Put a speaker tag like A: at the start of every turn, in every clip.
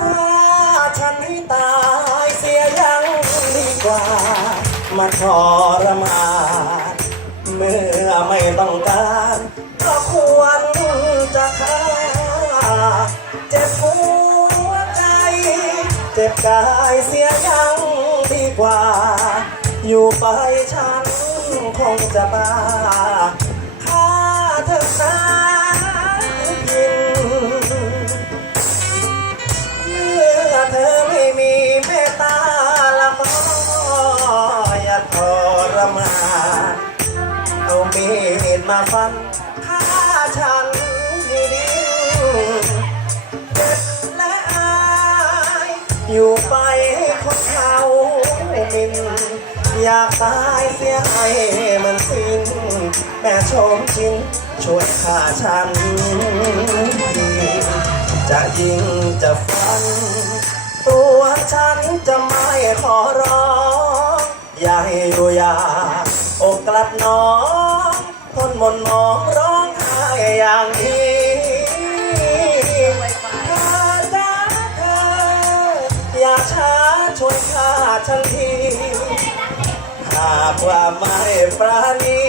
A: ถ้าฉันให้ตายเสียยังดีกว่า มาทรมานเมื่อไม่ต้องการก็ควรจะฆ่าเจ็บหัวใจ เจ็บกายเสียยังดีกว่า อยู่ไปฉันคงจะบ้าถ้าเธอสาย มีดมาฟันฆ่าฉันที่ดินเจ็บและอาย อยู่ไปคนเขาหมินอยากตายเสียให้มันสิ้น แม่ชมชินช่วยฆ่าฉันทีจะยิงจะฟัน ตัวฉันจะไม่ขอร้อง อย่าให้อยู่อยากอกกลัดน้อง ทนมนมองร้องไห้อย่างนี้ข้าจ้าเธออย่าช้าช่วยข้าทันที หากว่าไม่ปราณี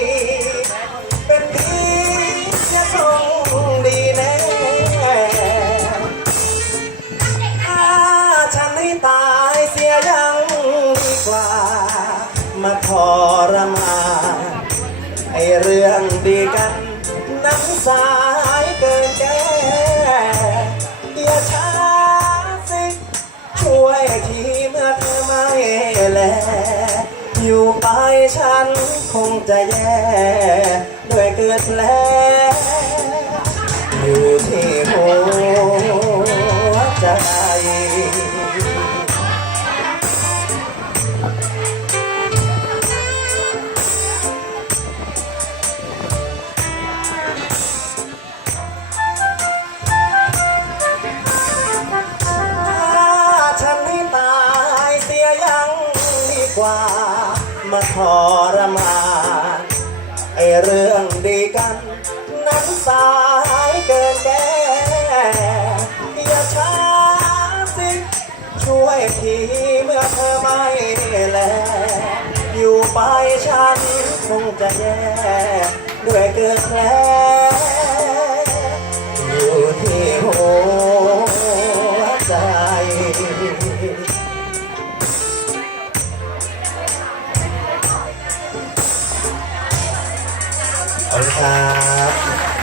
A: อเรื่องดีกันนั้นสายเกินแก้อย่าช้าสิช่วยทีเมื่อเธอไม่แล อยู่ไปฉันคงจะแย่ด้วยเกิดแลอยู่ที่หัวใจ รมานไอเรื่องดีกัน นั้นสายเกินแก้อย่าช้าสิ ช่วยทีเมื่อเธอไม่แล อยู่ไปฉันคงจะแย่ด้วยเกินแผล ขอบคุณครับ